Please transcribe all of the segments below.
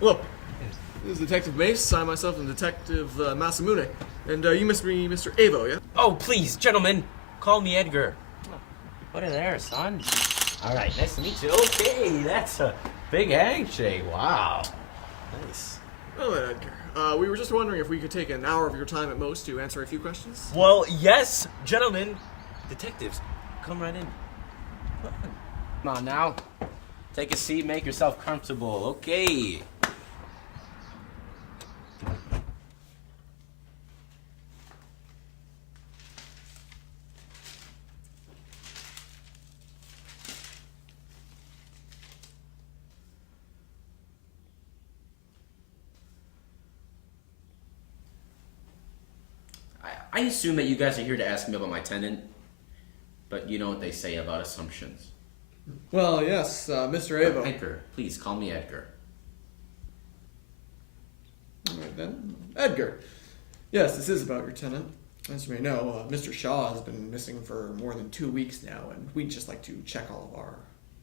Hello. This is Detective Mace. I myself am Detective Masamune. And you must be Mr. Avow, yeah? Oh, please, gentlemen, call me Edgar. Put it there, son. All right, nice to meet you. Okay, that's a big handshake. Wow. Nice. Well then, Edgar. We were just wondering if we could take an hour of your time at most to answer a few questions. Well, yes, gentlemen. Detectives, come right in. Come on now. Take a seat, make yourself comfortable. Okay. I assume that you guys are here to ask me about my tenant, but you know what they say about assumptions. Well, yes, Mr. Avow. Edgar, please call me Edgar. All right then. Edgar. Yes, this is about your tenant. As you may know, Mr. Shaw has been missing for more than 2 weeks now, and we'd just like to check all of our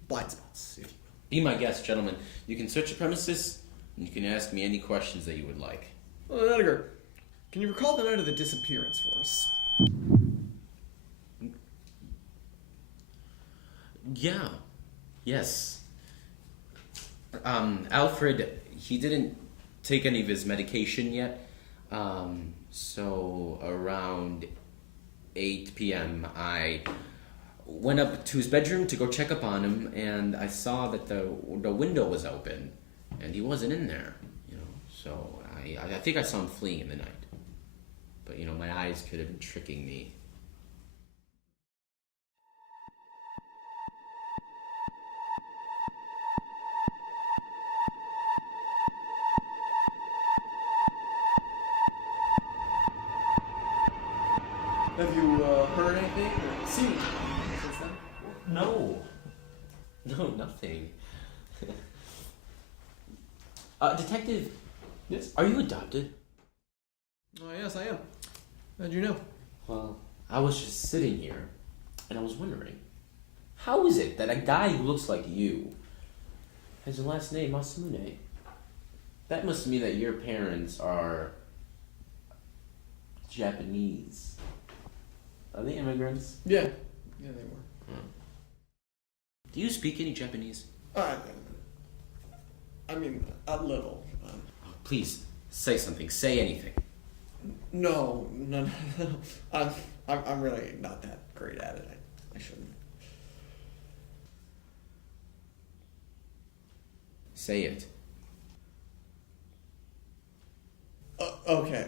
blind spots, if you will. Be my guest, gentlemen. You can search the premises, and you can ask me any questions that you would like. Well, Edgar, can you recall the night of the disappearance for us? Yeah. Yes. Alfred, he didn't take any of his medication yet. So around 8 p.m., I went up to his bedroom to go check up on him, and I saw that the window was open, and he wasn't in there, you know. So I think I saw him fleeing in the night. But, you know, my eyes could have been tricking me. Have you heard anything or seen anything since then? No, nothing. Detective, Yes? are you adopted? Oh, yes, I am. How'd you know? Well, I was just sitting here, and I was wondering, how is it that a guy who looks like you has the last name Masamune? That must mean that your parents are Japanese. Are they immigrants? Yeah. Yeah, they were. Do you speak any Japanese? I mean, a little. Please, say something. Say anything. No. I'm really not that great at it. I shouldn't. Say it. Okay.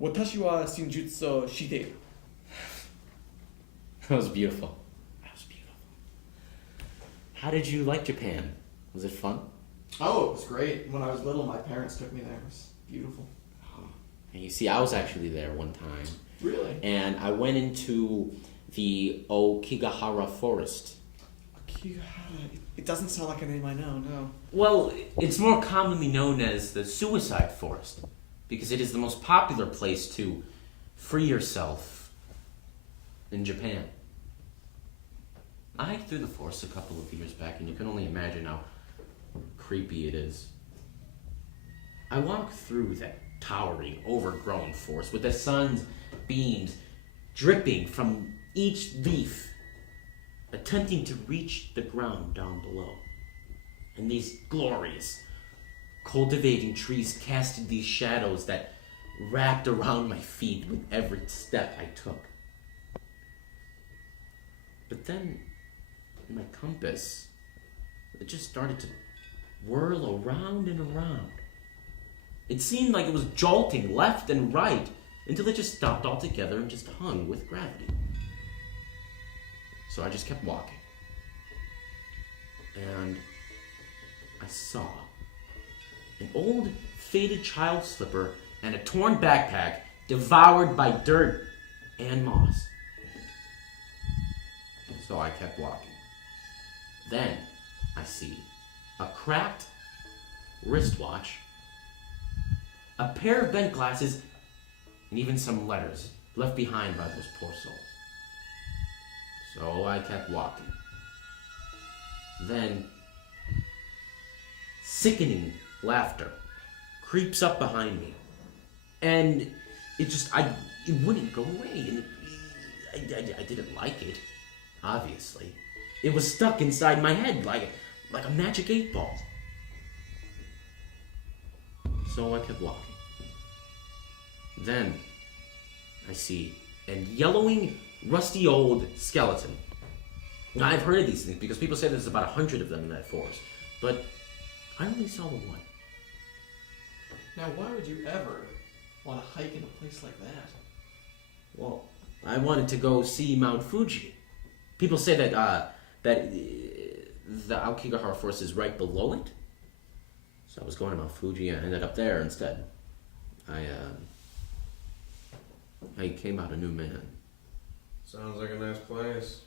私は真術を知っている. That was beautiful. How did you like Japan? Was it fun? Oh, it was great. When I was little, my parents took me there. It was beautiful. And you see, I was actually there one time. Really? And I went into the Okigahara forest. Okigahara? It doesn't sound like a name I know, no. Well, it's more commonly known as the suicide forest, because it is the most popular place to free yourself in Japan. I hiked through the forest a couple of years back, and you can only imagine how creepy it is. I walked through that towering, overgrown forest with the sun's beams dripping from each leaf, attempting to reach the ground down below. And these glorious, cultivating trees casted these shadows that wrapped around my feet with every step I took. But then, my compass, it just started to whirl around and around. It seemed like it was jolting left and right until it just stopped altogether and just hung with gravity. So I just kept walking. And I saw an old faded child's slipper and a torn backpack devoured by dirt and moss. So I kept walking. Then I see a cracked wristwatch, a pair of bent glasses, and even some letters left behind by those poor souls. So I kept walking. Then sickening laughter creeps up behind me. And it wouldn't go away. And I didn't like it, obviously. It was stuck inside my head like a magic 8-ball. So I kept walking. Then I see a yellowing, rusty old skeleton. Now, I've heard of these things because people say there's about 100 of them in that forest, but I only saw the one. Now, why would you ever want to hike in a place like that? Well, I wanted to go see Mount Fuji. People say that the Aokigahara Forest is right below it. So I was going to Mount Fuji and I ended up there instead. I came out a new man. Sounds like a nice place.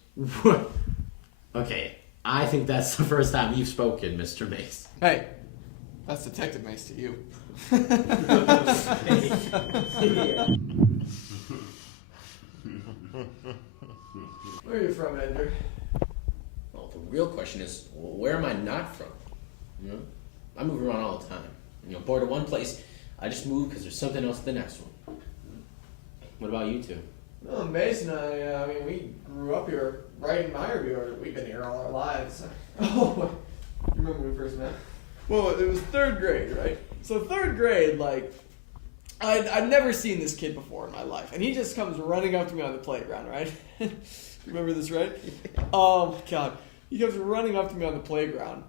Okay, I think that's the first time you've spoken, Mr. Mace. Hey, that's Detective Mace to you. Where are you from, Edgar? Well, the real question is, where am I not from? You know, I move around all the time. You know, bored of one place, I just move because there's something else at the next one. What about you two? Well, Mace and I mean, we grew up here right in Meyerville. We've been here all our lives. Oh, you remember when we first met? Well, it was 3rd grade, right? So 3rd grade, like, I'd never seen this kid before in my life. And he just comes running up to me on the playground, right? You remember this, right? Oh, God. He comes running up to me on the playground.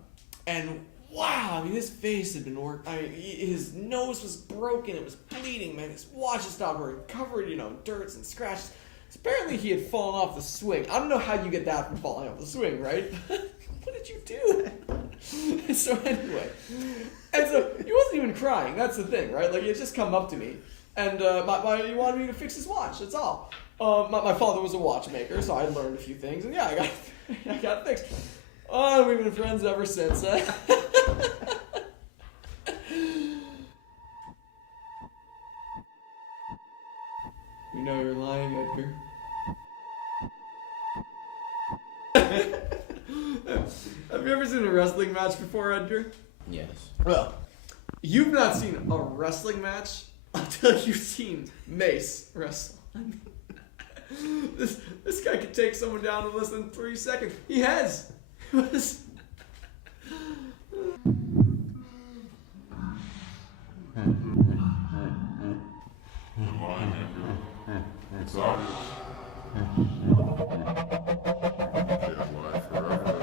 And wow, I mean, his face had been worked. I mean, his nose was broken. It was bleeding, man. His watch had stopped working, covered, in dirts and scratches. So apparently he had fallen off the swing. I don't know how you get that from falling off the swing, right? What did you do? So anyway, and so he wasn't even crying. That's the thing, right? Like, he had just come up to me, and he wanted me to fix his watch. That's all. My father was a watchmaker, so I learned a few things, and yeah, I got it fixed. Oh, we've been friends ever since. You know you're lying, Edgar. Have you ever seen a wrestling match before, Edgar? Yes. Well, you've not seen a wrestling match until you've seen Mace wrestle. This guy could take someone down in less than 3 seconds. He has. It's obvious. Can't lie forever.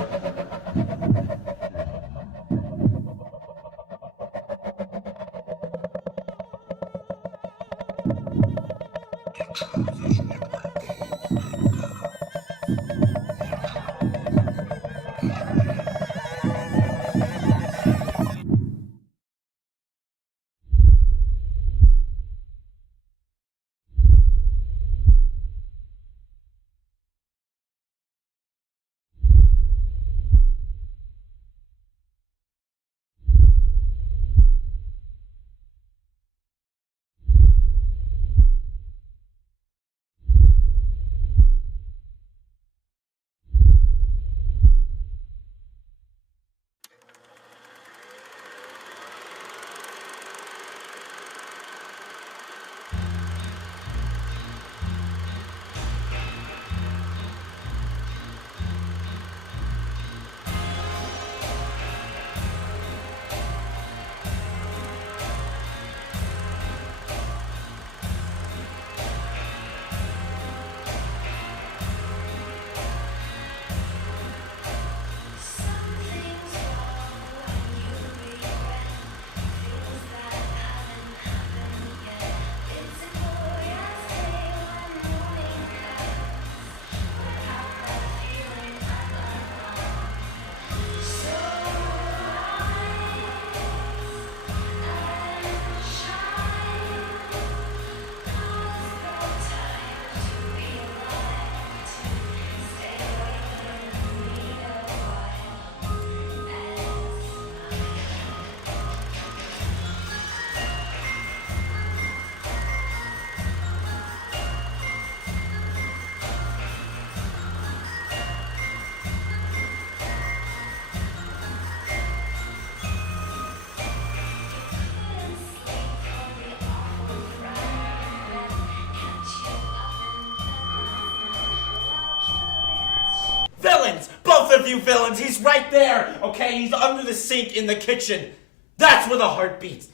villains! Both of you villains! He's right there, okay? He's under the sink in the kitchen. That's where the heart beats.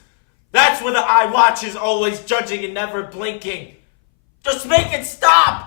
That's where the eye watches, always judging and never blinking. Just make it stop!